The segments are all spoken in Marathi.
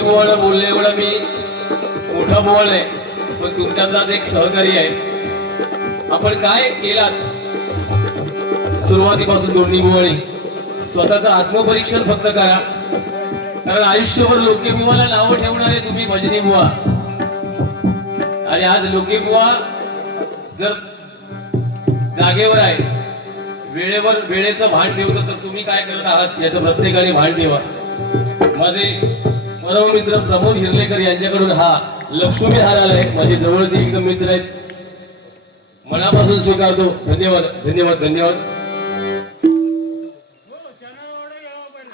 लोके बुवाला बोलले एवढा मी मोठा बोल आहे, पण तुमच्यातलाच एक सहकारी आहे. आपण काय केलात सुरुवातीपासून दोन्ही बुवाळी स्वतःचं आत्मपरीक्षण फक्त करा. कारण आयुष्यभर लोके बुवाला नाव ठेवणारे तुम्ही भजनी बुवा, आणि आज लोके बुवा जर जागेवर आहे, वेळेवर वेळेचं भान ठेवतं, तर तुम्ही काय करत आहात याचं प्रत्येकाने भान ठेवा. माझे परममित्र प्रमोद हिरलेकर यांच्याकडून हा लक्ष्मी हार आलाय. माझे जवळचे एकदम मित्र आहेत, मनापासून स्वीकारतो. धन्यवाद धन्यवाद धन्यवाद.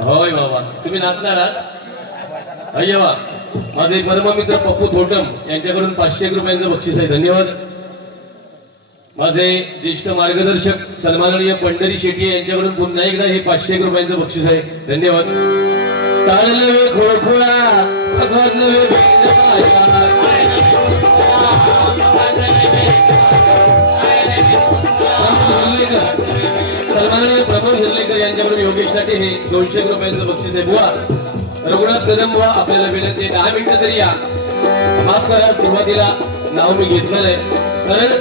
होय बाबा, तुम्ही नाचणार आहात. अय्यवा, माझे परममित्र पप्पू थोटम यांच्याकडून 500 रुपयांचं बक्षीस आहे. धन्यवाद. माझे ज्येष्ठ मार्गदर्शक सन्माननीय पंढरी शेट्टी यांच्याकडून पुन्हा एकदा हे 500 रुपयांचं बक्षीस आहे. धन्यवाद. ताळलवे खोळखोळा भगवतलवे बेनकाया सन्माननीय प्रमोद हिरलेकर यांच्याकडून योगेशसाठी हे 200 रुपयांचं बक्षीस आहे. बुवा रघुनाथ कदम बुवा आपल्याला वेळेत 10 मिनिटं तरी या. माफ करा, सुरुवातीला नाव मी घेतलं नाही, कारण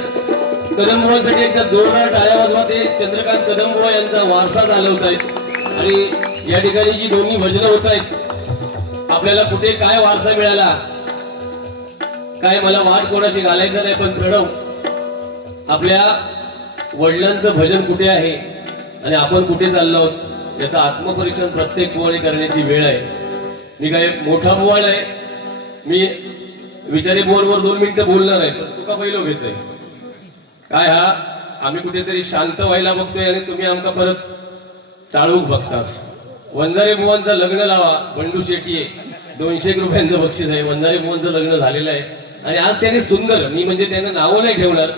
कदम बुवासाठी एकदा जोरदार टाळ्या वाजवा. ते चंद्रकांत कदम बुवा यांचा वारसा चालवत आहेत, आणि या ठिकाणी जी दोन्ही भजनं होत आहेत, आपल्याला कुठे काय वारसा मिळाला काय मला वाट कोणाशी घालायचं नाही, पण प्रणव आपल्या वडिलांचं भजन कुठे आहे आणि आपण कुठे चाललो आहोत याचं आत्मपरीक्षण प्रत्येक बुवाने करण्याची वेळ आहे. मी काय मोठा बुवाळ आहे, मी विचारे बोलवर 2 मिनिटं बोलणार आहे, पण तुका पहिलं घेतोय काय. हा आम्ही कुठेतरी शांत व्हायला बघतोय आणि तुम्ही आमका परत चाळूक बघतास. वंजारे बुवांचं लग्न लावा. बंडू शेट्टी 200 रुपयांचं बक्षीस आहे. वंजारे बुवांचं लग्न झालेलं आहे, आणि आज त्याने सुंदर, मी म्हणजे त्यांना नावं नाही ठेवणार,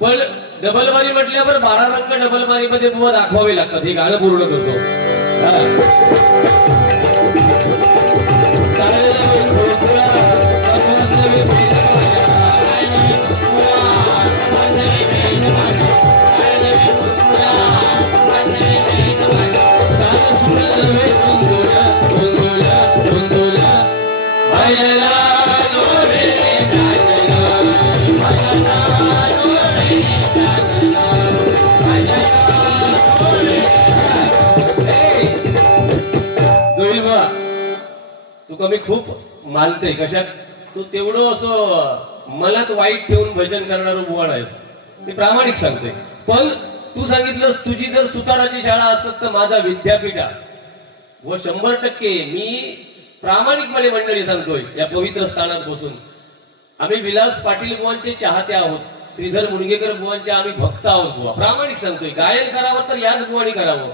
पण डबलबारी म्हटल्यावर 12 रंग डबलबारी मध्ये बुवा दाखवावे लागतात. हे गाणं पूर्ण करतो. तुका मी खूप मानते. कशात? तू तेवढं असं मनात वाईट ठेवून भजन करणारं बुवाळ आहेस, मी प्रामाणिक सांगते. पण तू सांगितलंस तुझी जर सुताराची शाळा असत तर माझा विद्यापीठ व 100% मी प्रामाणिकपणे मंडळी सांगतोय, या पवित्र स्थानात बसून आम्ही विलास पाटील बुवांचे चाहते आहोत, श्रीधर मुनगेकर बुवांचे आम्ही भक्त आहोत. बुवा प्रामाणिक सांगतोय, गायन करावं तर याच बुवानी करावं.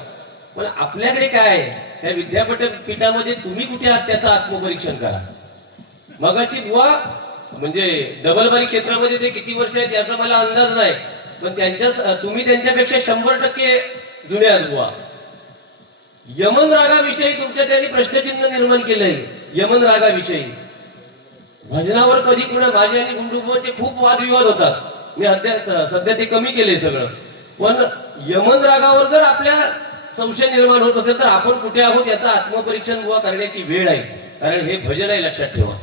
पण आपल्याकडे काय आहे, त्या विद्यापीठामध्ये तुम्ही कुठे आहात त्याचं आत्मपरीक्षण करा. मगाची बुवा म्हणजे डबलबारी क्षेत्रामध्ये ते किती वर्ष आहेत याचा मला अंदाज नाही, पण तुम्ही त्यांच्यापेक्षा 100% जुने आहात. बुवा यमन रागाविषयी तुमच्या त्यांनी प्रश्नचिन्ह निर्माण केलंय. यमन रागाविषयी भजनावर कधी कुणा माझे आणि गुंडूबुवांचे खूप वादविवाद होतात. मी सध्या ते कमी केले सगळं, पण यमन रागावर जर आपल्या संशय निर्माण होत असेल तर आपण कुठे आहोत याचं आत्मपरीक्षण बुवा करण्याची वेळ आहे. कारण हे भजन आहे, लक्षात ठेवा.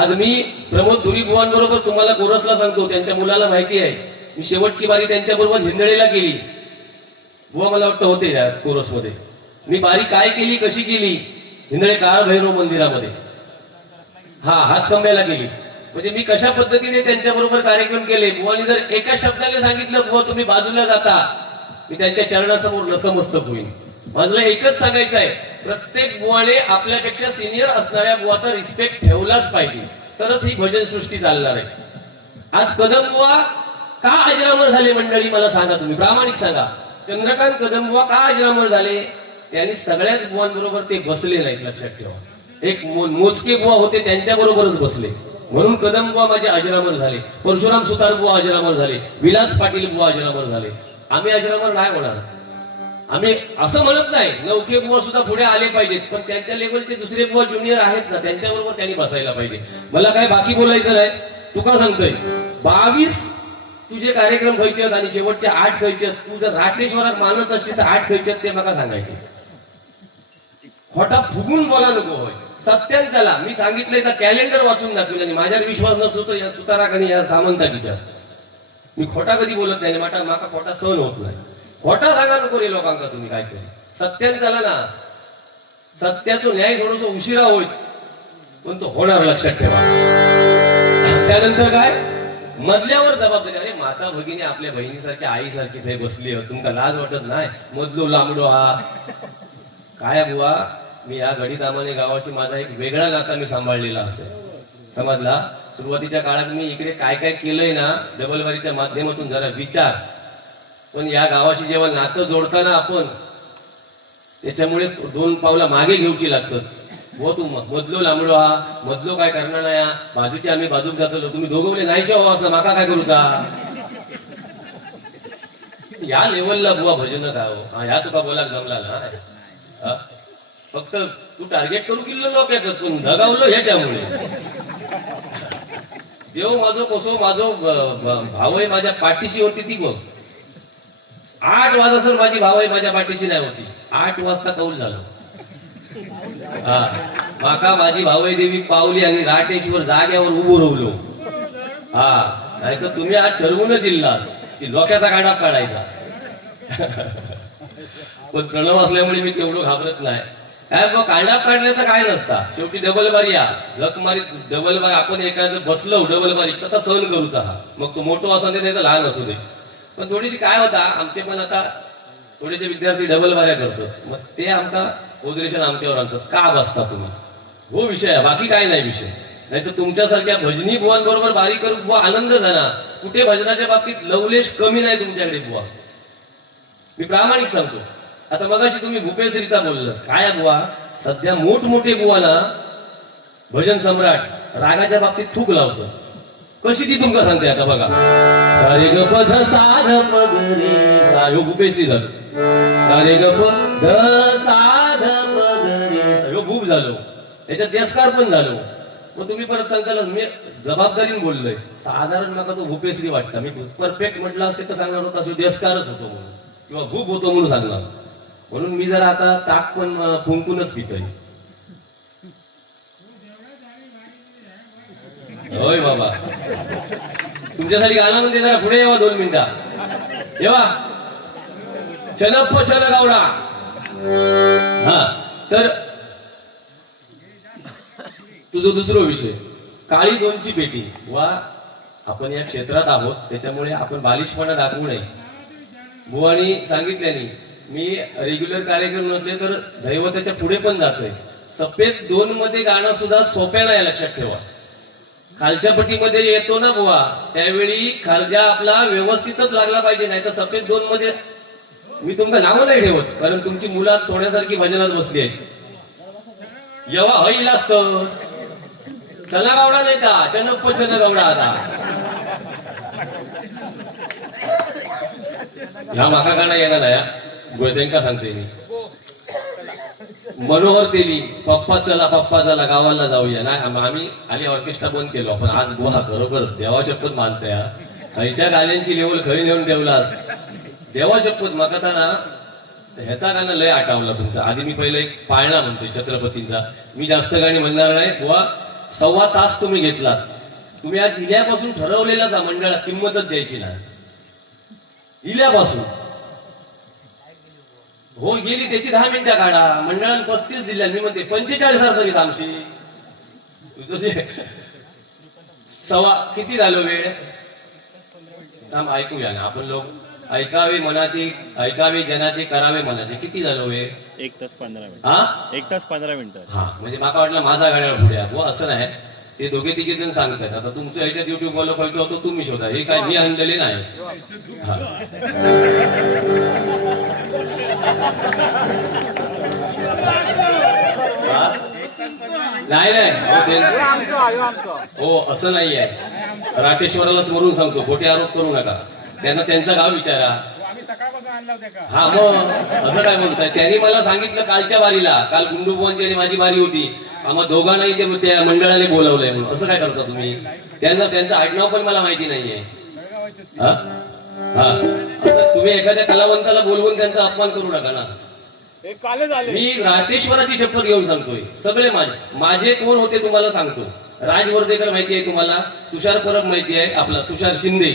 आज मी प्रमोद धुरी बुवांबरोबर तुम्हाला कोरसला सांगतो, त्यांच्या मुलाला माहिती आहे, मी शेवटची बारी त्यांच्याबरोबर हिंदळेला केली. बुवा मला वाटतं होते या कोरसमध्ये. मी बारी काय केली, कशी केली, हिंदळे काळ भैरव मंदिरामध्ये हातकंब्याला केली. म्हणजे मी कशा पद्धतीने त्यांच्याबरोबर कार्यक्रम केले. बुवानी जर एका शब्दाने सांगितलं बुवा तुम्ही बाजूला जाता, मी त्यांच्या चरणासमोर नतमस्तक होईल. माझं एकच सांगायचं आहे, प्रत्येक बुवाने आपल्यापेक्षा सिनियर असणाऱ्या बुवाचा रिस्पेक्ट ठेवलाच पाहिजे, तरच ही भजन सृष्टी चालणार आहे. आज कदम बुवा का अजरामर झाले मंडळी, मला सांगा, तुम्ही प्रामाणिक सांगा. चंद्रकांत कदम बुवा का अजरामर झाले? त्यांनी सगळ्याच बुवांबरोबर ते बसले नाहीत, लक्षात ठेवा. एक मोजके बुवा होते त्यांच्या बरोबरच बसले, म्हणून कदम बुवा माझे अजरामर झाले. परशुराम सुतार बुवा अजरामर झाले, विलास पाटील बुवा अजरामर झाले. आम्ही अजरामर नाही होणार. आम्ही असं म्हणत नाही, नौके बुवा सुद्धा पुढे आले पाहिजेत, पण त्यांच्या लेवलचे दुसरे बुवा ज्युनियर आहेत ना, त्यांच्याबरोबर त्यांनी बसायला पाहिजे. मला काय बाकी बोलायचं नाही. तुका सांगतोय 22 तुझे कार्यक्रम खायचे आणि शेवटचे 8 खायचे. तू जर राटेश्वरात मानत असशील तर 8 खायचे ते मला सांगायचे. खोटा फुगून बोला नको होय. सत्यान चला. मी सांगितलंय तर कॅलेंडर वाचून दाखवलं आणि माझ्यावर विश्वास नसलो तर या सुताराक आणि या सामंता विचार. मी खोटा कधी बोलत नाही. माका खोटा सहन होत नाही. खोटा सांगा नको रे लोकांका तुम्ही काय तरी. सत्यान चला ना. सत्याचा न्याय थोडस उशिरा होईल पण तो होणार, लक्षात ठेवा. त्यानंतर काय, मधल्यावर जबाबदारी. अरे माता भगिनी आपल्या बहिणीसारखी आईसारखीच आहे बसली, तुमका लाज वाटत नाही? मधलो लांबडो हा काय बुवा. मी या घडीतामाने गावाची माझा एक वेगळा नाता मी सांभाळलेला असेल, समजला. सुरुवातीच्या काळात मी इकडे काय काय केलंय ना डबलबारीच्या माध्यमातून जरा विचार. पण या गावाशी जेव्हा नातं जोडताना आपण त्याच्यामुळे 2 पावलं मागे घेऊची लागतात. हो तू मधलो लांबडो हा, मधलो काय करणार नाही, बाजूची आम्ही बाजूक जातो, तुम्ही दोघं नाहीशा हो असं माका काय करूचा. या लेवलला बुवा भजन काय हो. ह्या तुका बोलाक जमला ना. फक्त तू टार्गेट करू किल्लो लोक येतात पण धगावलो ह्याच्यामुळे. देव माझो कसो माझो भाऊ आहे माझ्या पाठीशी होती ती बघ. 8 वाजता सर माझी भाऊ आहे माझ्या पाठीशी नाही होती. 8 वाजता कौल झालो. हा माका माझी भावई देवी पावली आणि राटेश्वर जाग्यावर उभो राहिलो. हा नाही तर तुम्ही आज ठरवूनच इल्लास की लोक्याचा काढा काढायचा. पण प्रणव असल्यामुळे मी तेवढं घाबरत नाही. काय मग काढा काढण्याचं काय नसता. शेवटी डबल बारी या जग मारी डबल बारी. आपण एखादं बसलो डबल बारी कसा सहन करूचा हा. मग तो मोठो असू दे नाही तर लहान असू दे. पण थोडीशी काय होता आमचे पण आता थोडेसे विद्यार्थी डबल बाऱ्या करतात. मग ते आमका ओदरेशन आमच्यावर आणतात. का बसता तुम्ही, हो विषय आहे, बाकी काय नाही विषय. नाही तर तुमच्यासारख्या भजनी बुवांबरोबर बारी करून बुवा आनंद झाला. कुठे भजनाच्या बाबतीत लवलेश कमी नाही तुमच्याकडे बुवा. मी प्रामाणिक सांगतो. आता मगाशी तुम्ही भूपेश्वरीचा बोललात. काय बुवा सध्या मोठमोठे बुवा ना भजन सम्राट रागाच्या बाबतीत थूक लावतो. कशी ती तुमका सांगते आता बघा. सारे ग प ध सा ध प ग रे सा. ह्यो भूपेश्वरी झालो. सारे ग प ध सा ध प ग रे सा. ह्यो भूप झालो. त्याच्यात देसकार पण झालो. मग तुम्ही परत सांगताल मी जबाबदारीने बोललोय. साधारण नका तो भूपेश्वरी वाटता. मी परफेक्ट म्हटलं असते तर सांगणार होता तो देसकारच होतो म्हणून किंवा भूप होतो म्हणून सांगणार. म्हणून मी जरा आता ताक पण फुंकूनच पितोय. होय बाबा तुमच्यासाठी गाणं म्हणते. जरा पुढे यावा 2 मिनिटा. येवा चनप्प चल गावडा. हा तर तुझा दुसरा विषय काळी 2ची पेटी. वा आपण या क्षेत्रात आहोत त्याच्यामुळे आपण बालिशपणा दाखवू नये. बुवानी सांगितल्याने मी रेग्युलर कार्यक्रम नसले तर दैवताच्या पुढे पण जातोय. सफेद 2 मध्ये गाणं सुद्धा सोप्या नाही, लक्षात ठेवा. खालच्या पट्टीमध्ये येतो ना बुवा त्यावेळी खर्जा आपला व्यवस्थितच लागला पाहिजे. नाही तर सफेद 2 मध्ये मी तुमचं नाव नाही ठेवत कारण तुमची मुलात सोन्यासारखी भजनात बसली आहे. येवा होईल असत चला गावडा नाही का चनप्प चल गावडा. आता ह्या माका गाणं येणार आहे गोयतेंका सांगते मी. मनोहर तेली पप्पा चला गावाला जाऊया. नाही आम्ही आली ऑर्केस्ट्रा बंद केलो. पण आज गुहा खरोखर देवा शपथ मानतोय. खयच्या गाण्यांची लेवल खरी नेऊन ठेवलास देवा शपथ. मका ना ह्याचा गाणं लय आठवला तुमचा. आधी मी पहिलं एक पाळणा म्हणतोय छत्रपतींचा. मी जास्त गाणी म्हणणार नाही बुवा. 1.25 तास तुम्ही घेतला. तुम्ही आज इल्यापासून ठरवलेला मंडळात किंमतच द्यायची नाही. इल्यापासून हो गेली त्याची 10 मिनिटं काढा. मंडळाने 35 दिल्या. मी म्हणते 45 तरी आमची तुझे सवा किती झालो वेळ. ऐकूया ना आपण लोक. ऐकावे मनाचे ऐकावे जनाचे करावे मनाचे. किती झालो वेळ. 1 तास 15 मिनिट. हा 1 तास 15 मिनिटं. हा म्हणजे मला वाटलं माझा गाड्या पुढे हो असं नाही. ते दोघे तिघे जण सांगतात. आता तुमचं ह्याच्यात युट्यूब वाला कळतो होतो तुम्ही शोधा. हे काय मी आणलेले नाही. नाही हो असं नाही आहे. राकेश्वराला स्मरून सांगतो खोटे आरोप करू नका. त्यांना त्यांचं गाव विचारा. हा मग असं काय बोलताय. त्यांनी मला सांगितलं कालच्या वारीला. काल गुंडूबुवांची आणि माझी वारी होती. आम्हा दोघांनाही ते त्या मंडळाने बोलावलंय म्हणून. असं काय करता तुम्ही. त्यांना त्यांचं आडनाव पण मला माहिती नाहीये. हा तुम्ही एखाद्या कलावंताला बोलवून त्यांचा अपमान करू नका ना. हे कालच आले. मी राटेश्वराची शपथ घेऊन सांगतोय, सगळे माझे कोण होते तुम्हाला सांगतो. राज वर्धेकर माहिती आहे तुम्हाला, तुषार परब माहिती आहे, आपला तुषार शिंदे,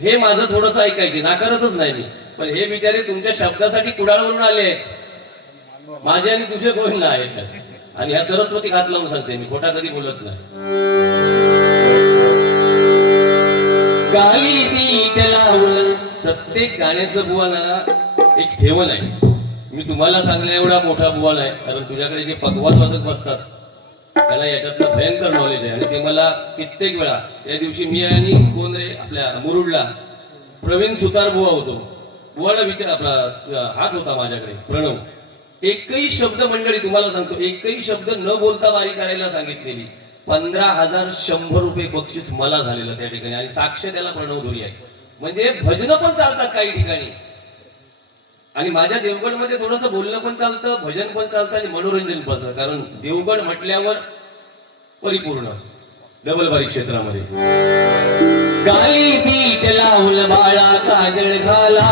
हे माझं थोडस ऐकायचे, नाकारतच नाही मी, पण हे बिचारे तुमच्या शब्दासाठी कुडाळवरून आले आहेत, माझे आणि तुझे कोण नाही आहेत. आणि ह्या सरस्वती हात लावून सांगते, मी खोटा कधी बोलत नाही. गाली ती त्याला प्रत्येक गाण्याचं बुवा ना एक ठेवण आहे. मी तुम्हाला सांगण्या एवढा मोठा बुवा नाही, कारण तुझ्याकडे जे पकवास वाजत बसतात त्याला याच्यातलं भयंकर नॉलेज आहे. आणि ते मला कित्येक वेळा, या दिवशी मी आणि कोण रे आपल्या मुरुडला प्रवीण सुतार बुवा होतो, बुवाला विचार, आपला हाच होता माझ्याकडे प्रणव, एकही शब्द मंडळी तुम्हाला सांगतो, एकही शब्द न बोलता वारी करायला सांगितलेली. 15,100 रुपये बक्षीस मला झालेलं त्या ठिकाणी, आणि साक्ष त्याला प्रणव धुरी आहे. म्हणजे भजन पण चालतात काही ठिकाणी, आणि माझ्या देवगडमध्ये थोडंसं बोलणं पण चालतं, भजन पण चालतं आणि मनोरंजन पण चालतं, कारण देवगड म्हटल्यावर परिपूर्ण डबल बारी क्षेत्रामध्ये. गाली दीट लावून बाळा काजळ घाला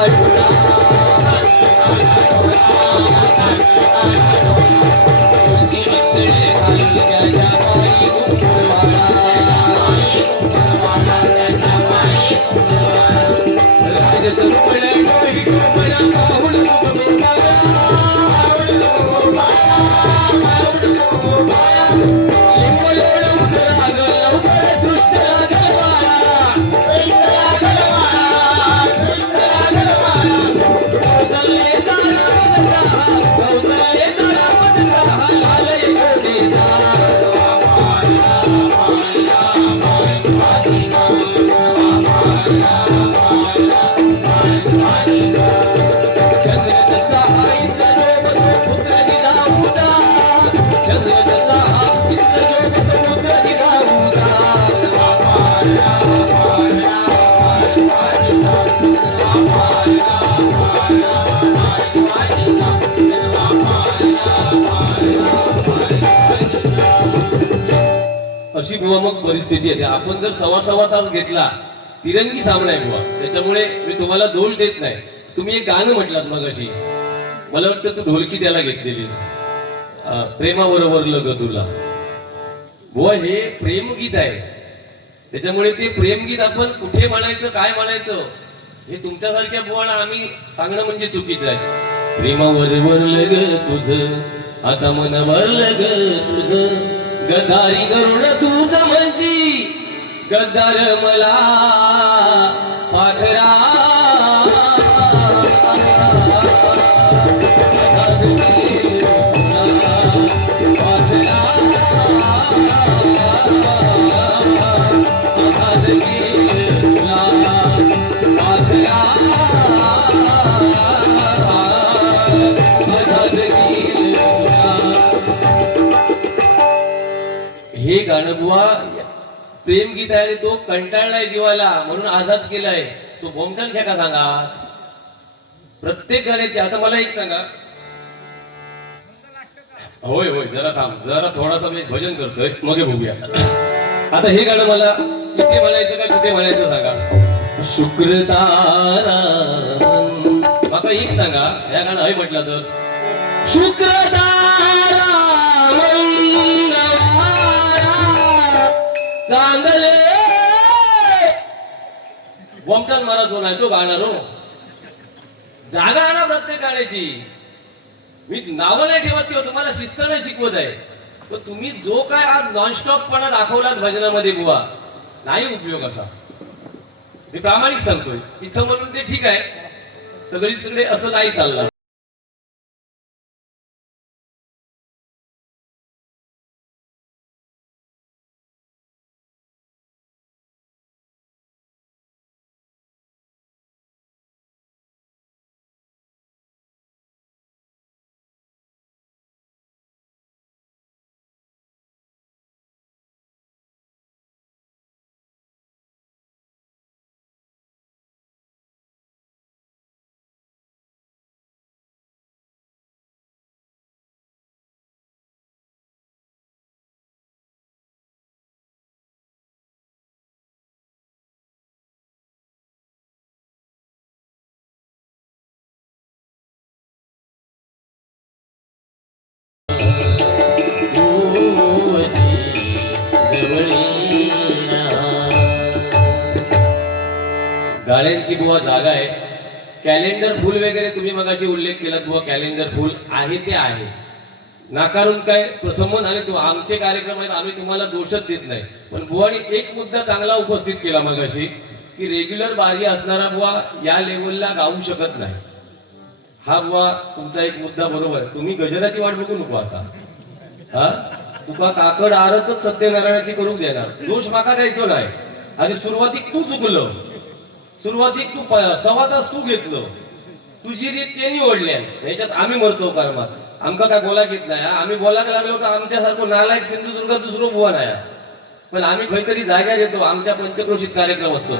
अशी बुवा मग परिस्थिती आहे. आपण जर सव्वा तास घेतला, तिरंगी सामना आहे बुवा, त्याच्यामुळे मी तुम्हाला दोष देत नाही. तुम्ही एक गाणं म्हटलात मग अशी, मला वाटतं तू ढोलकी त्याला घेतलेली, प्रेमाबरोबर लग तुला, बुवा हे प्रेमगीत आहे, त्याच्यामुळे ते प्रेमगीत आपण कुठे म्हणायचं, काय म्हणायचं, हे तुमच्यासारख्या बुवाना आम्ही सांगणं म्हणजे चुकीचं आहे. प्रेमावर लग तुझ, आता मनावर लग तुझ, गद्दारी करुण तुझ म्हणजे गद्दार मला पाखरा. हे गाणं बुवा प्रेमगीत आहे, आणि तो कंटाळलाय जीवाला म्हणून आझाद केलाय. तो भोमटन खेका सांगा प्रत्येक गाण्याची. आता मला एक सांगा, होय होय जरा थांब, जरा थोडासा मी भजन करतोय, मग बघूया. आता हे गाणं मला इथे म्हणायचं का कुठे म्हणायचं सांगा. शुक्रतारा माका एक सांगा, या गाणं आहे म्हटलं तर शुक्रतारा चांगले बोमटन महाराज होणार तो गाणार हो. जागा आणा प्रत्येक गाण्याची. मी नावं नाही ठेवत किंवा तुम्हाला शिस्त नाही शिकवत आहे, तर तुम्ही जो काय आज नॉनस्टॉप पणा दाखवलात भजनामध्ये बुवा, नाही उपयोग असा. मी प्रामाणिक सांगतोय, इथं म्हणून ते ठीक आहे, सगळीकडे असं नाही चाललं. गाड्यांची बुवा जागा आहे. कॅलेंडर फुल वगैरे तुम्ही मगाशी उल्लेख केला बुवा, कॅलेंडर फुल आहे ते आहे, नाकारून काय संबंध आले. तो आमचे कार्यक्रम आहेत, आम्ही तुम्हाला दोषच देत नाही. पण बुवानी एक मुद्दा चांगला उपस्थित केला मगाशी, की रेग्युलर बारी असणारा बुवा या लेवलला गाऊ शकत नाही. हा बुवा तुमचा एक मुद्दा बरोबर आहे. तुम्ही गजराची वाट बघू नको आता. हा तुका काकड आरतच सत्यनारायणाची करू देणार, दोष माका द्यायचो नाही. आणि सुरुवातीक तू चुकलं, सुरुवातीक तू सव्वा तास तू घेतलं, तुझी रीत त्यांनी ओढल्या, ह्याच्यात आम्ही मरतो कर्मात. आमका काय बोला घेत नाही. आम्ही बोलायला लागलो तर आमच्यासारखं नालायक सिंधुदुर्गात दुसरं बुवा नाही. पण आम्ही काहीतरी जागा घेतो, आमच्या पंचक्रोशीत कार्यक्रम असतो.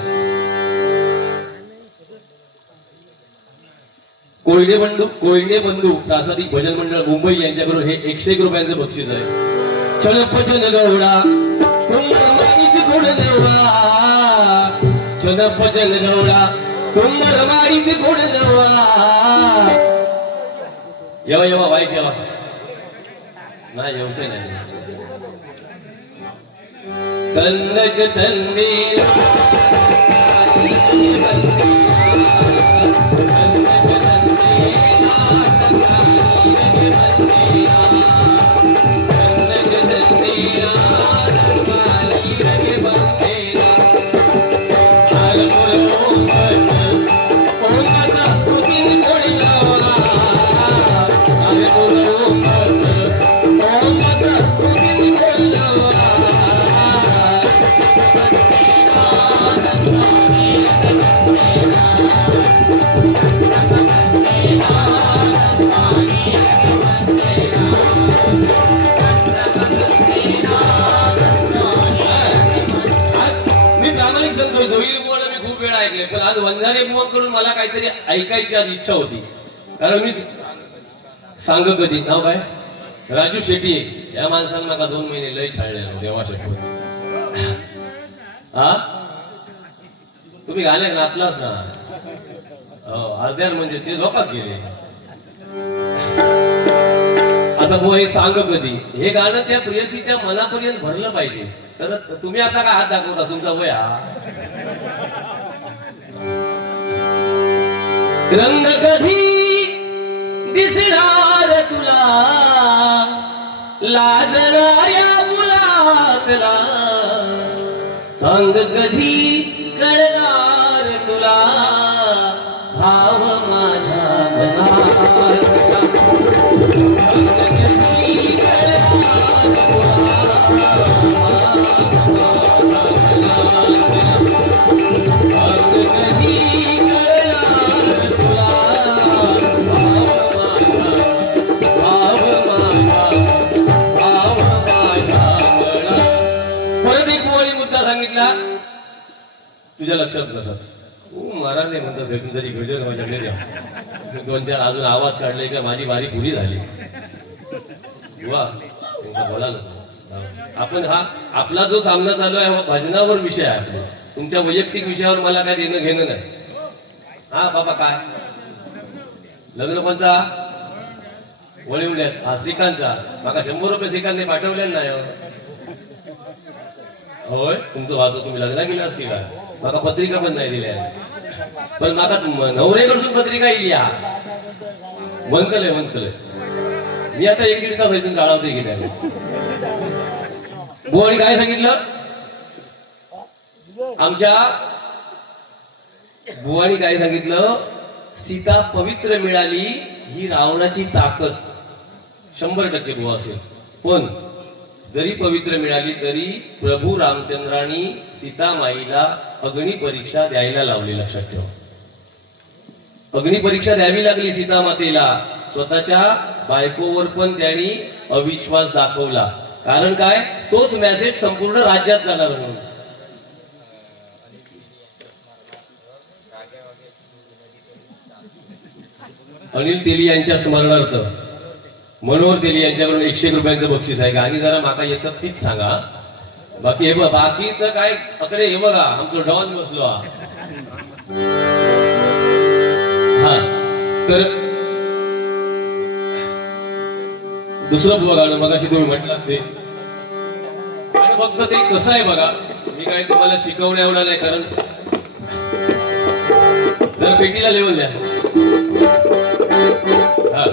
कोयडे बंधू प्रासादिक भजन मंडळ मुंबई यांच्याकडून हे 101 रुपयांचं बक्षीस आहे. छलपचन गौडा कुंभरमाळीत घोडनवा, छलपचन गौडा कुंभरमाळीत घोडनवा. येवा येवा वाईट येवा नाही येऊचे नाही. तन्नक तन्नीर पण आज वंजारे बुवांकडून मला काहीतरी ऐकायची आज इच्छा होती. कारण मी सांग कधी नाव काय राजू शेट्टी, या माणसांना का 2 महिने लय छाळले देवा शकतो. हा तुम्ही गाणे नाचलाच ना. अर्ध्यार म्हणजे ते लोकात गेले. आता बुवा हे सांग कधी, हे गाणं त्या प्रियसीच्या मनापर्यंत भरलं पाहिजे. तर तुम्ही आता काय हात दाखवता तुमचा वय हा. रंग कधी दिसणार तुला लाजणाऱ्या मुलातला, सांग कधी कळणार तुला भाव माझ्या मनातला. तुझ्या लक्षात नसत महाराज नाही म्हणतात भेटून तरी गजर माझ्याकडे द्या. 2-4 अजून आवाज काढले का माझी बारी पुरी झाली. वा बोला ना. आपण हा आपला जो सामना चालू आहे हा भजनावर विषय आहे. आपला तुमच्या वैयक्तिक विषयावर मला काय देणं घेणं नाही. हा बाबा काय लग्न कोणता वळवल्यात, हा श्रीकांतचा. माका 100 रुपये श्रीकांतने पाठवले नाही. होय तुमचं वाचो तुम्ही लग्न केलं की काय. माका पत्रिका पण नाही दिल्या. पण माका नवरेकडून पत्रिका येईल या म्हणतलंय मी आता 1-1.5 तास व्हायचं टाळावते की नाही. बुवानी काय सांगितलं, आमच्या बुवानी काय सांगितलं, सीता पवित्र मिळाली ही रावणाची ताकद 100% बुवा असेल. पण जरी पवित्र मिळाली तरी प्रभू रामचंद्रांनी सीतामाईला अग्नी परीक्षा द्यायला लावली. लक्षात ठेवा, अग्नी परीक्षा द्यावी लागली सीतामातेला. स्वतःच्या बायकोवर पण त्यांनी अविश्वास दाखवला. कारण काय, तोच मेसेज संपूर्ण राज्यात जाणार म्हणून. अनिल तेली यांच्या स्मरणार्थ मनोहर तेली यांच्याकडून 101 रुपयांचं बक्षीस आहे. गाणी जरा माका येतात तीच सांगा. बाकी हे बघ, बाकी तर काय अकडे हे बघा आमचं डॉन बसलो हा. तर दुसरं बुवा गाणं मगाशी तुम्ही म्हटलात ते, आणि फक्त ते कसं आहे बघा, मी काय तुम्हाला शिकवण्या एवढा नाही. कारण जर पेटीला लेवल द्या. हा.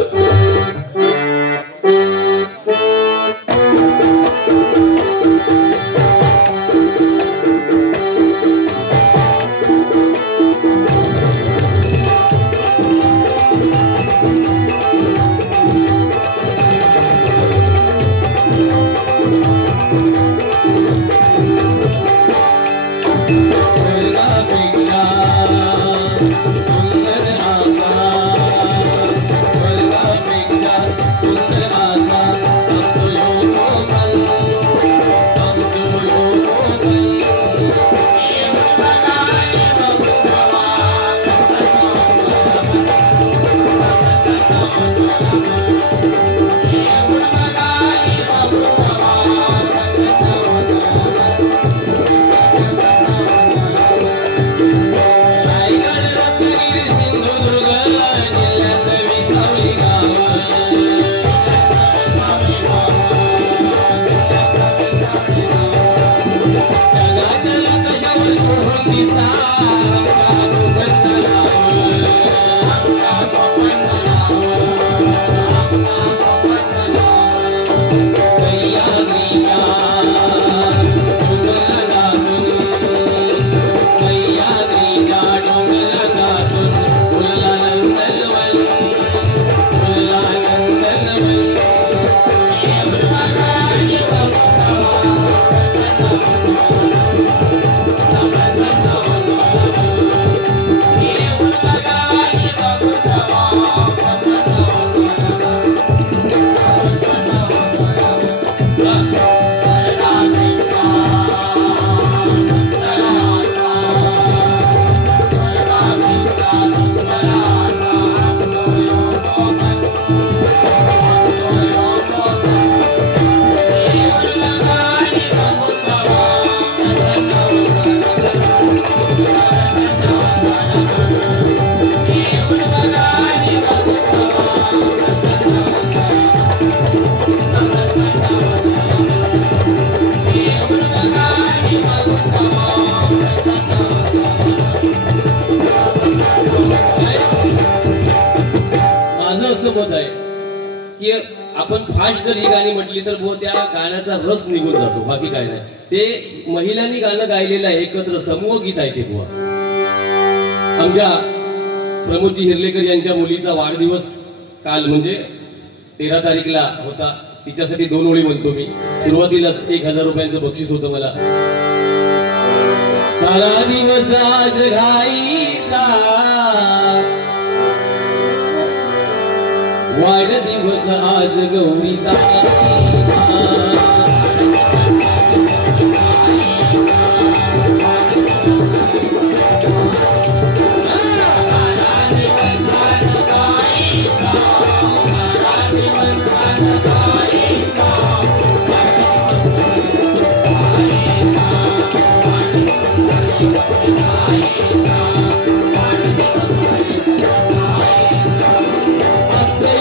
माझं असं मत आहे की आपण फास्ट जर ही गाणी म्हटली तर बुवा त्या गाण्याचा रस निघून जातो, बाकी काय नाही. ते महिलांनी गाणं गायलेलं आहे, एकत्र समूह गीत आहे ते बुवा. आमच्या प्रमोदजी हिरलेकर यांच्या मुलीचा वाढदिवस काल म्हणजे 13 तारीखला होता. तिच्यासाठी 2 ओळी म्हणतो मी. सुरुवातीलाच 1000 रुपयांचं बक्षीस होतं मला. सारा दिवस आज घाईचा वाढ दिवस आज गौरीचा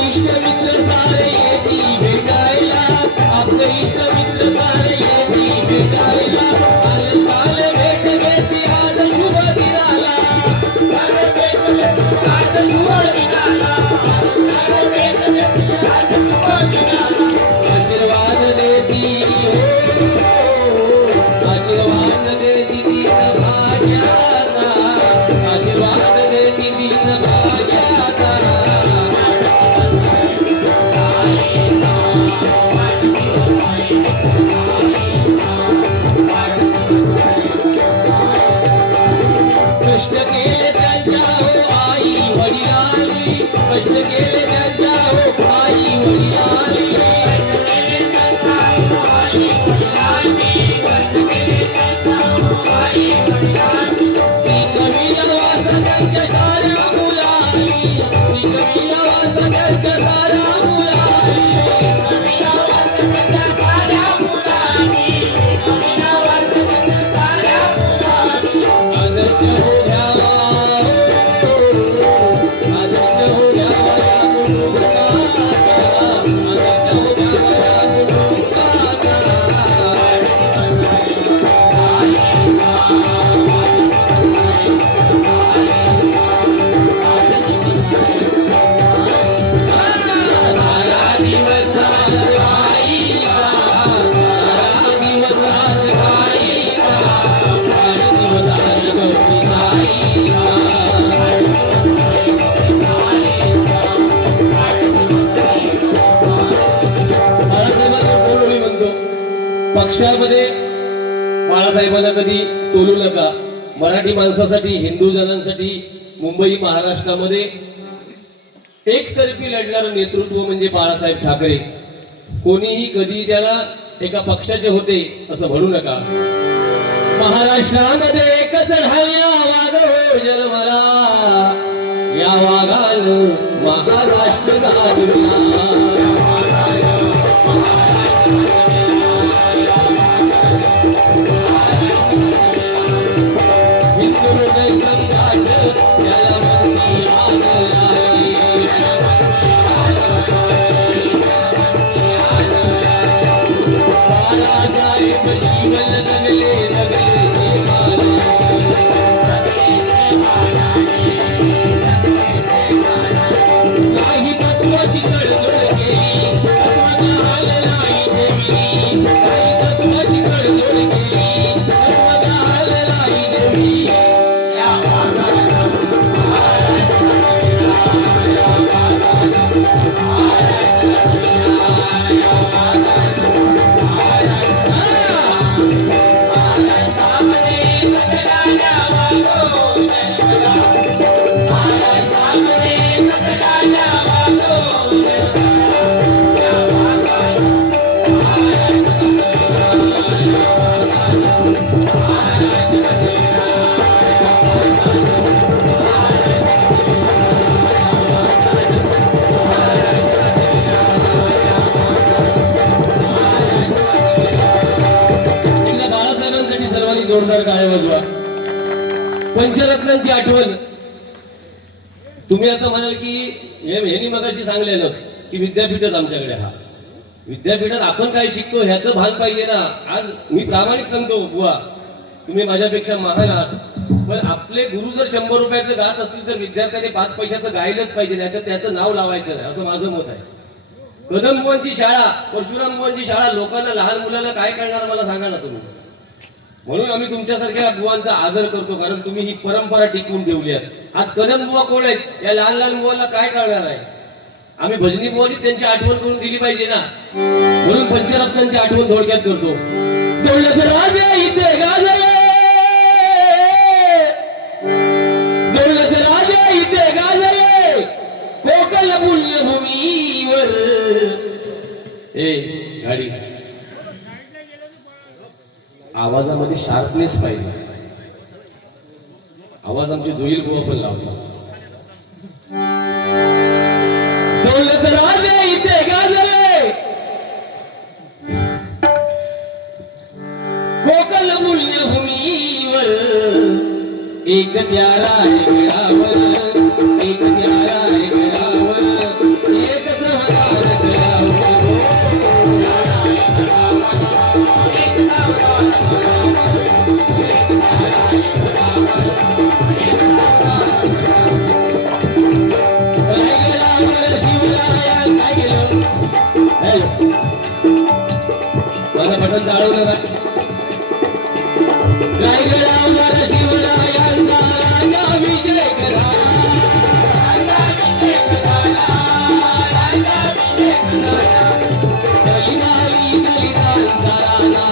इष्ट मित्र सारे येती बाळासाहेबांना कधी तोलू नका. मराठी माणसासाठी, हिंदू जनांसाठी मुंबई महाराष्ट्रामध्ये एकतर्फी लढणारं नेतृत्व म्हणजे बाळासाहेब ठाकरे. कोणीही कधी त्याला एका पक्षाचे होते असं म्हणू नका. महाराष्ट्रामध्ये एकच ढाल्या वाघ हो जन्मला, या वाघानं महाराष्ट्र गाजवला. हिंदू हृदय संघाट त्याला वंदी आग लागली. बाळासाहेब जीवन जगले जगले नाही तत्वाची तडजोड केली, तत्वाला नाही ठेवली. नाही तत्वाची तडजोड केली, तत्वाला नाही ठेवली. एकदा बाळासाहेबांसाठी सर्वांनी जोरदार टाळ्या वाजवा. पंचरत्नांची आठवण. तुम्ही आता म्हणाल की यांनी मगाशी सांगलेलं की विद्यापीठच आमच्याकडे. हा विद्यापीठात आपण काय शिकतो ह्याचं भान पाहिजे ना. आज मी प्रामाणिक सांगतो बुवा, तुम्ही माझ्यापेक्षा महान आहात, पण आपले गुरु जर 100 रुपयाचं गात असतील तर विद्यार्थ्याने 5 पैशाचं गायलंच पाहिजे, नाही तर त्याचं नाव लावायचं नाही, असं माझं मत आहे. कदम बुवांची शाळा, परशुराम बुवांची शाळा लोकांना, लहान मुलांना काय कळणार मला सांगा ना तुम्ही. म्हणून आम्ही तुमच्यासारख्या बुवांचा आदर करतो, कारण तुम्ही ही परंपरा टिकवून ठेवली आहे. आज कदम बुवा कोण आहेत, या लहान लहान बुवांना काय कळणार आहे. आम्ही भजनी बुवांनी त्यांची आठवण करून दिली पाहिजे ना. म्हणून पंचरत्नांची आठवण थोडक्यात करतो. दौलत राजे इथे गाजले, दौलत राजे इथे गाजले, कोकण पुण्यभूमीवर. ए गाडी, आवाजामध्ये शार्पनेस पाहिजे. आवाज आमचे जोईल बुवा पण लावतात. दौलत राजे इथे गाजले, कोकण पुण्यभूमीवर. एक प्यारा आहे गळावर, एक प्यारा आहे गळावर, एक चमत्कार गळावर. माझं बटन चालवलं ना. रायगडावर शिवरायांचा राजा विजय करा, बलिदानी बलिदानचा राजा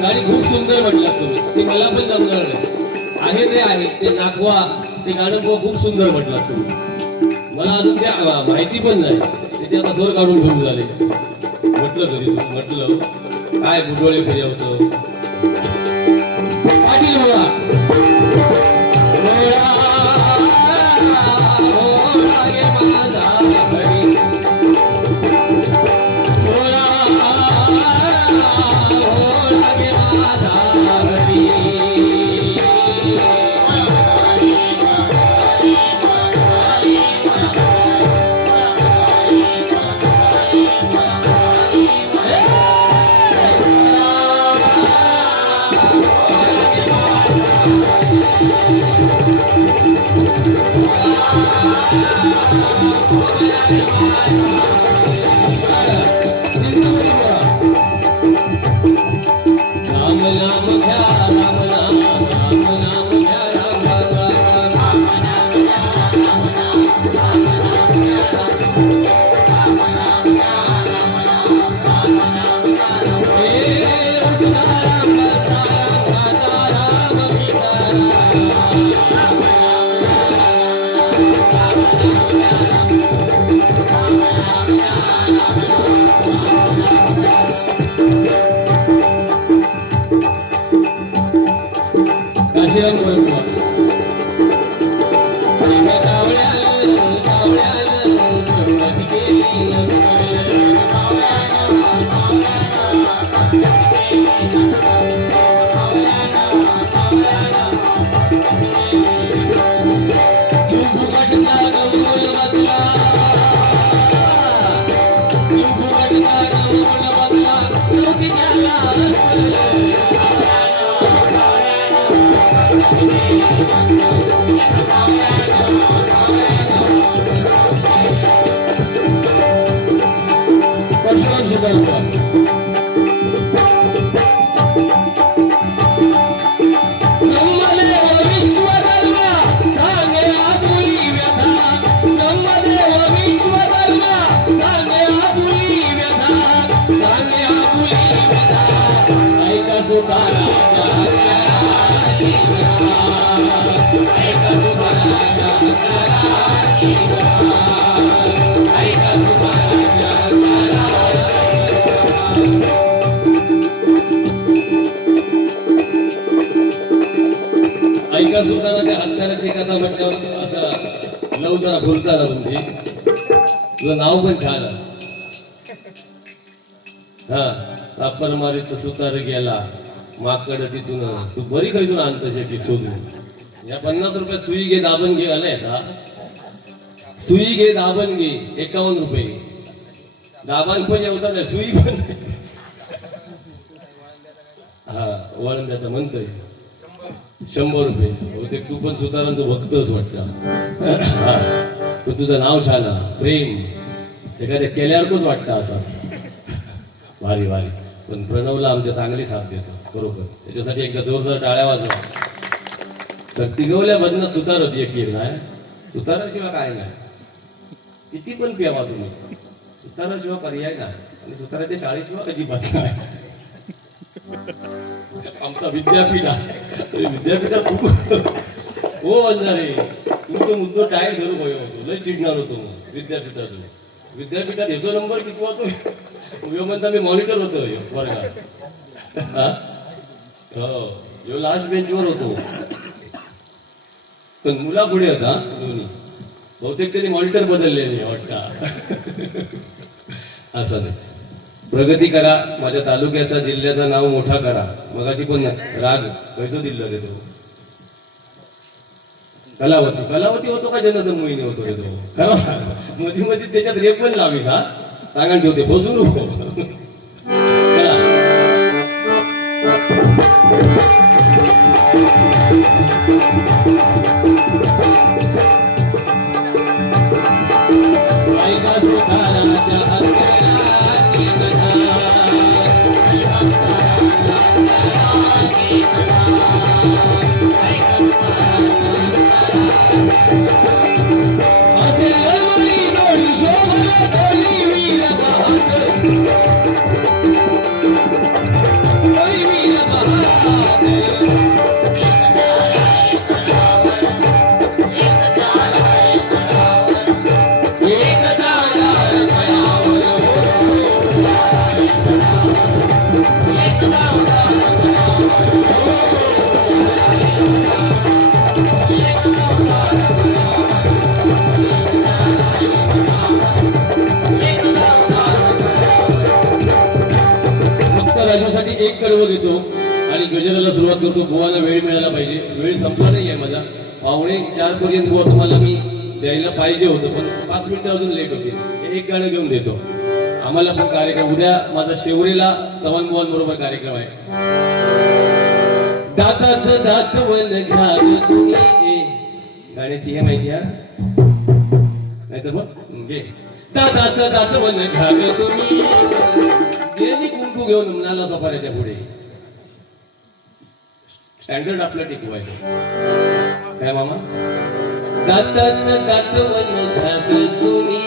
गाणी खूप सुंदर म्हटलं तुम्ही, ते मला पण जमणार नाही. आहे ते आहे ते नाचवा, ते गाणं खूप सुंदर म्हटलं तुम्ही. मला अजून त्या माहिती पण नाही, त्याचे आता स्वर काढून घेऊन झाले. म्हटलं तरी म्हटलं काय बुडोळे फिरवतं पाटील मला. माझा राम नाम घ्या राम नाम घ्या राम काशीराम गोविंद ऐका सुद्धा हत्याराची कथा म्हटल्यावर असा लव जरा बोलता ना तुमची तुझं नाव पण छान आहे. हा तापर मारीत सुतार गेला माकड तिथून तू बरी खैसून आणत शेती शोधून या 50 रुपयात सुई घे दाबण घे आलाय का सुई घे दाबण घे 51 रुपये दाबान पण जेवतात सुई पण हा वळण द्याचा म्हणतोय 100 रुपये बहुतेक तू पण सुतारांचं भक्तच वाटतं. तुझं नाव छान आहे प्रेम एखाद्या केल्यावरच वाटतं असा भारी भारी. पण प्रणवला आमच्या चांगली साथ देतो बरोबर त्याच्यासाठी एकदा जोरदार टाळ्या वाजवा. तर तिगवल्या बदनात सुतार होती एक नाही सुताराशिवाय काय नाही किती पण प्यावा तुम्ही सुताराशिवाय पर्याय नाही आणि सुताराच्या शाळेशिवाय अजिबात नाही. आमचा विद्यापीठ आहे विद्यापीठात हो अंधारे तुमचं मुद्दो टाय धरू भय होतो लय चिडणार होतो मग विद्यापीठातून विद्यापीठात येतो नंबर किती होतो म्हणता मी मॉनिटर होतो वर्गात हो लास्ट बेंचवर होतो पण मुला पुढे होता दोन्ही बहुतेक त्यांनी मॉनिटर बदलले नाही वाटतं असं नाही. प्रगती करा माझ्या तालुक्याचा जिल्ह्याचं नाव मोठा करा. मगाशी पण राग कैतो दिला देतो कलावती कलावती होतो का जनसंमोहिनी होतो येतो खरं सांग मध्ये मध्ये त्याच्यात रेप पण लावीस हा सांगा ठेवते बसू नको चला. राजासाठी एक कडवं घेतो आणि गजराला सुरुवात करतो. बुवाला वेळ मिळाला पाहिजे वेळ संपला नाही आहे माझा 3:45 पर्यंत बुवा तुम्हाला मी द्यायला पाहिजे होतं पण 5 मिनिटं अजून लेट होती. एक गाणं घेऊन देतो आम्हाला पण कार्यक्रम उद्या माझा शेवरीला चव्हाण बुवांबरोबर कार्यक्रम आहे. दाताचं दातवन घ्याल तुम्ही गाण्याची हे माहिती आहे नाहीतर मग घे दाताचं दात मन घ्यावे तुम्ही त्यांनी कुंकू घेऊन म्हणाला सफाऱ्याच्या पुढे स्टँडर्ड आपलं टिकवायचं काय मामा दाताचं दात मन घ्यावे तुम्ही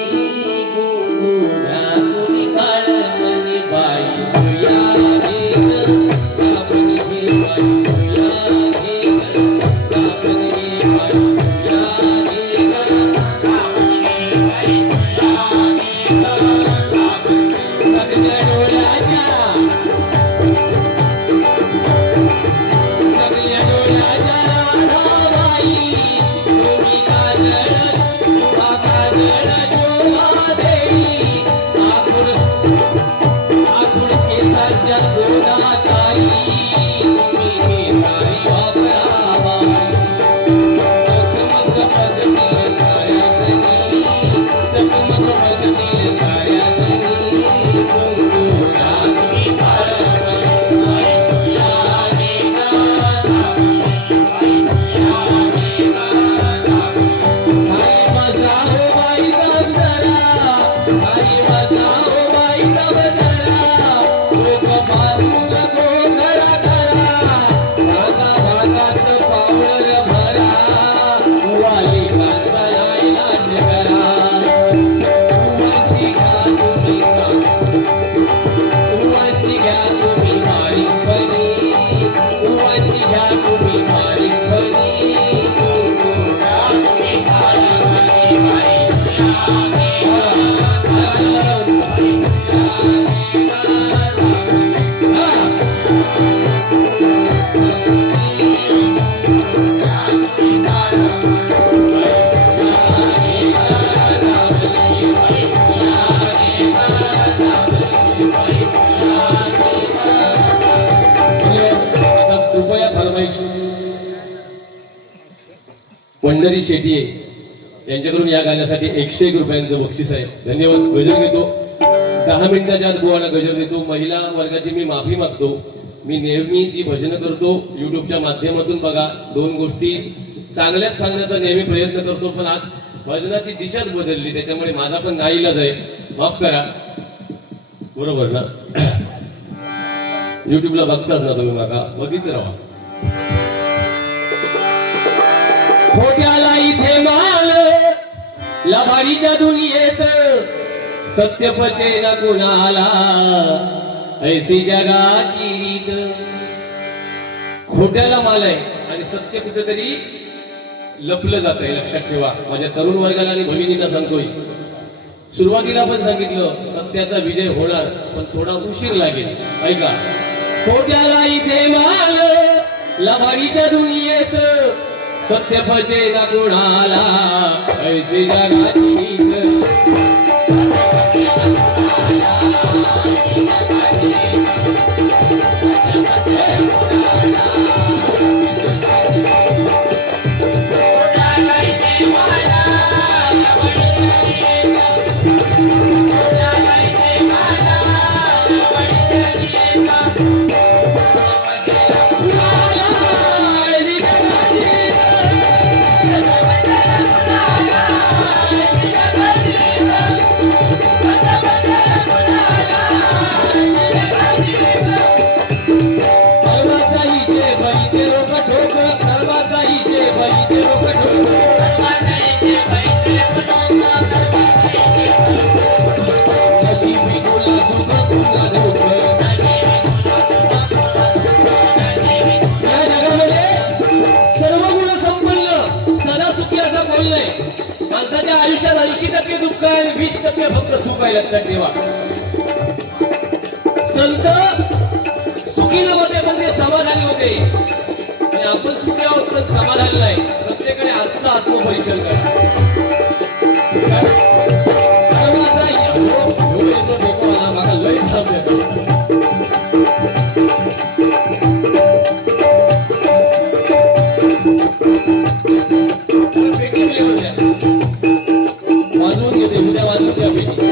कुंकू घ्या तुम्ही काळ मनी बाई सुया घेत कापण घे बाई सुया घेत कापण घे बाई सुया घेत कापण घे बाई सुया पंढरी शेट्टी यांच्याकडून या गाण्यासाठी 101 रुपयांचं बक्षीस आहे धन्यवाद गजर घेतो 10 मिनिटाच्या आत गोवाला गजर देतो महिला वर्गाची मी माफी मागतो मी नेहमी जी भजन करतो युट्यूबच्या माध्यमातून बघा दोन गोष्टी चांगल्याच सांगण्याचा नेहमी प्रयत्न करतो पण आज भजनाची दिशाच बदलली त्याच्यामुळे माझा पण नाईलाज आहे माफ करा बरोबर ना युट्यूबला बघताच ना तुम्ही मागा बघितलं राहा खोट्याला इथे माल लबाडीच्या दुनियेत सत्य पचे ना कुणाला ऐसी जगाची रीत खोट्याला माल आहे आणि सत्य कुठेतरी लपलं जात आहे लक्षात ठेवा माझ्या तरुण वर्गाला आणि भगिनींना सांगतोय सुरुवातीला पण सांगितलं सत्याचा विजय होणार पण थोडा उशीर लागेल ऐका खोट्याला इथे माल लबाडीच्या दुनियेत सत्य पचे ना कुणाला ऐसी जगाची रीत माणसाच्या आयुष्यात 80% दुःख आहे 20% फक्त सुख आहे लक्षात ठेवा संत सुखीला मध्ये म्हणजे समाधानी होते आणि आपण सुखी आहोत पण समाधान नाही प्रत्येकाने आजचं आत्मपरीक्षण वाजवून घेते उद्या वाजवून द्या पेटी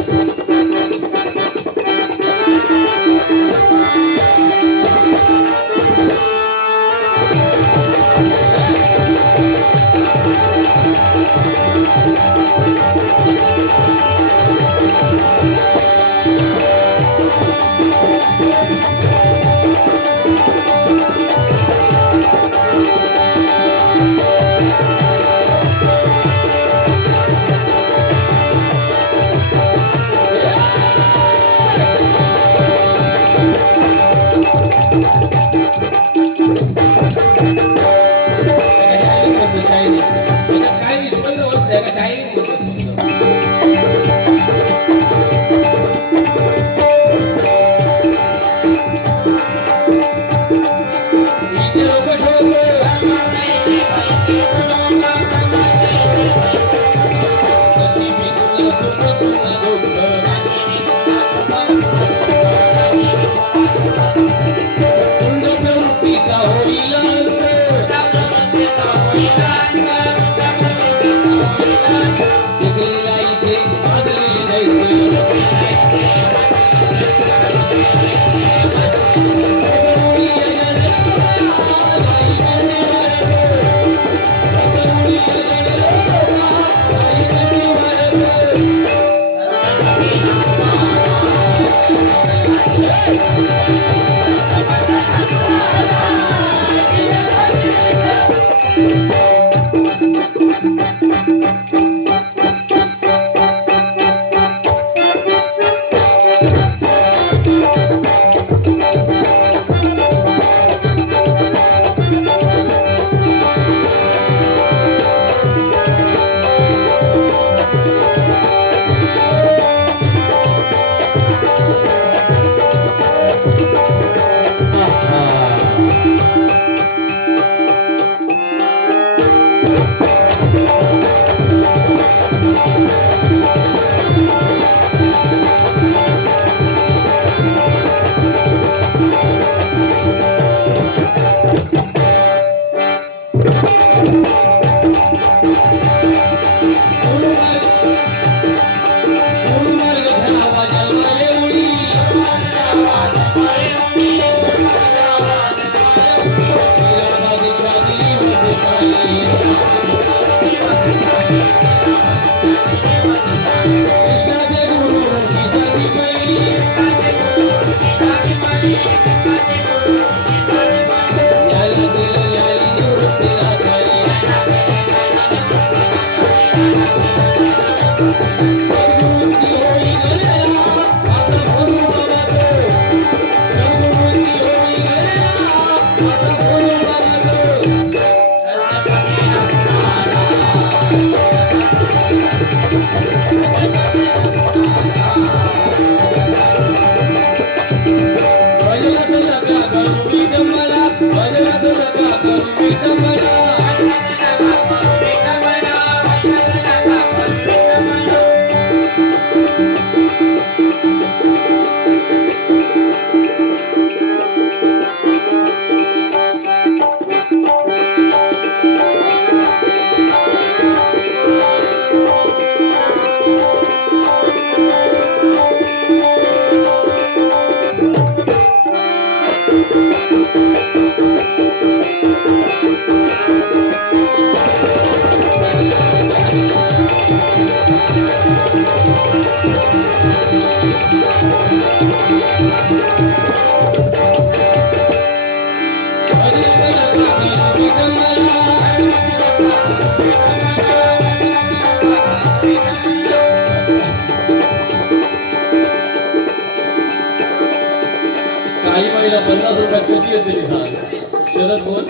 काळीमाईला 50 रुपयात कशी येते ती सांग. शरद कोण?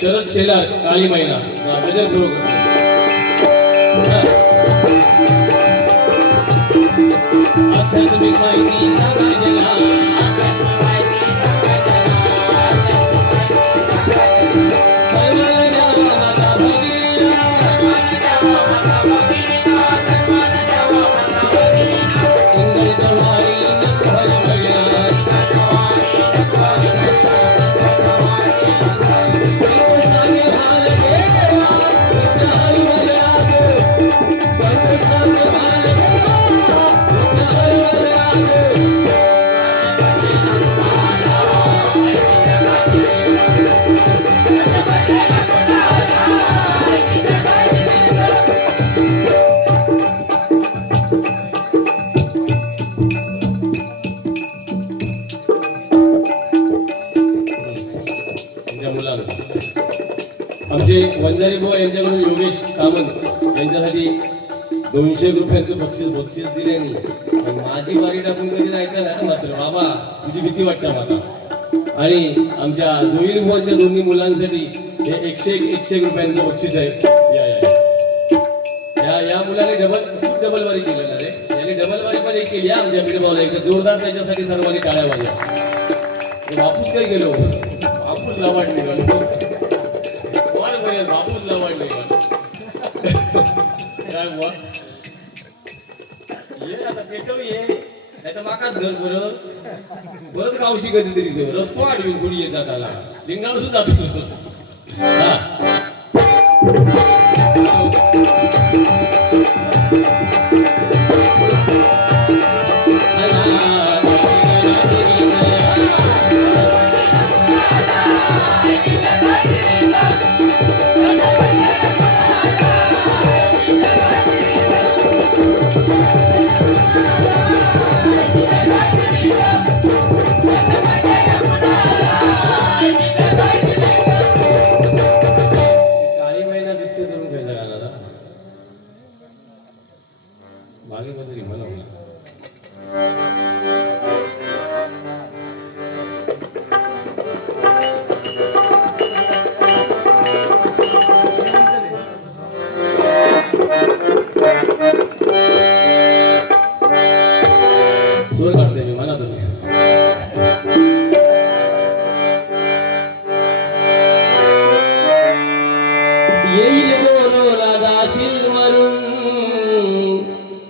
शरद शेलार काळीमाईला गजर सुरू करतो. आध्यात्मिक माहिती सांगायला आमचे वंजारी बुवा यांच्याकडून योगेश सामंत यांच्यासाठी 200 रुपयांचं बक्षीस दिले नाही. पण माझी बारी टाकून कधी जायचं ना मात्र बाबा तुझी भीती वाटते मला. आणि आमच्या जोईल बुवांच्या दोन्ही मुलांसाठी हे 101 रुपयांचं बक्षीस आहे. या मुलाने डबल वारी केलेलं आहे. याने डबल वारी पण एक केली आमच्या बिडबावला. एक जोरदार त्याच्यासाठी सर्वांनी टाळ्या वाजल्या. बापूस काय केलं बापूस लवाड निघालो. बापूस लवाड निघालो काय बुवा ये आता पेटव ये नाही तर माकाच घर परत गावशी कधीतरी देऊ रस्तो आडवी कोणी येत जाताला लिंगाळ सुद्धा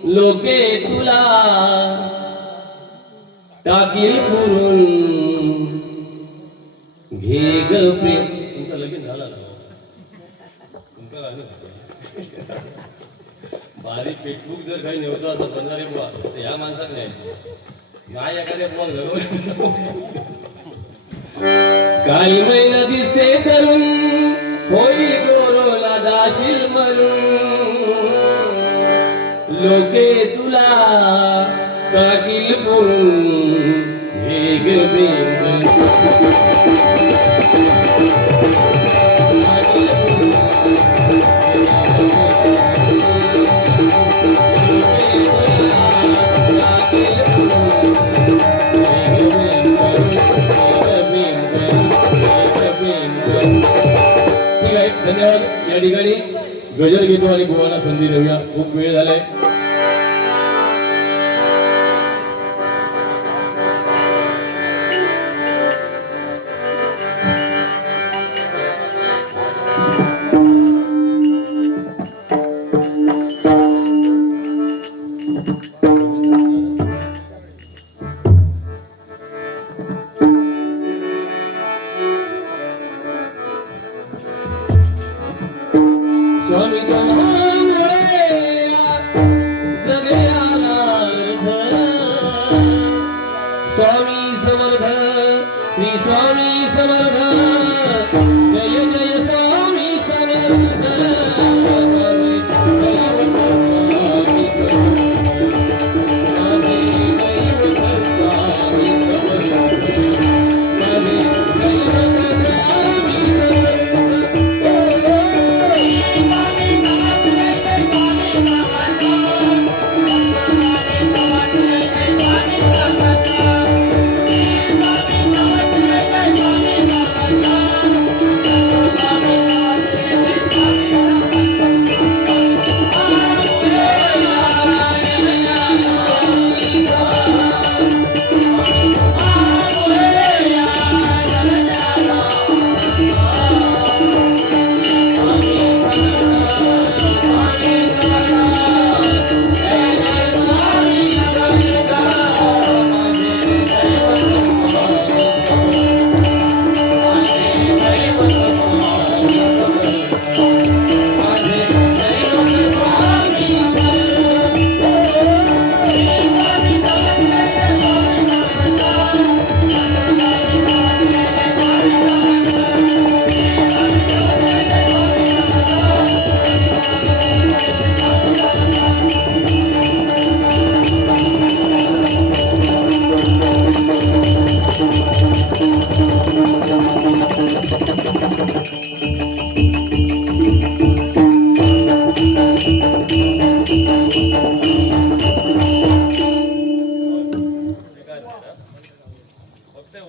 लोके तुला टाकील पुरून घे ग प्रेम. तुमचा लगीन झाला ना तुमचा बारीक पेटबुक जर काही नव्हतं असं बंधारे बुवा तर ह्या माणसात नाही एखाद्या बुवा घरवर काळी महिना दिसते तरुण होईल गोरोला जाशील मरून लोके तुला टाकील पुरून हे ग प्रेम. धन्यवाद. या ठिकाणी गजर घेतो आणि गोवाला संधी देऊया. खूप वेळ झालाय. स्वामी तुम्हामुळे जगण्याला अर्थ. स्वामी समर्थ श्री स्वामी समर्थ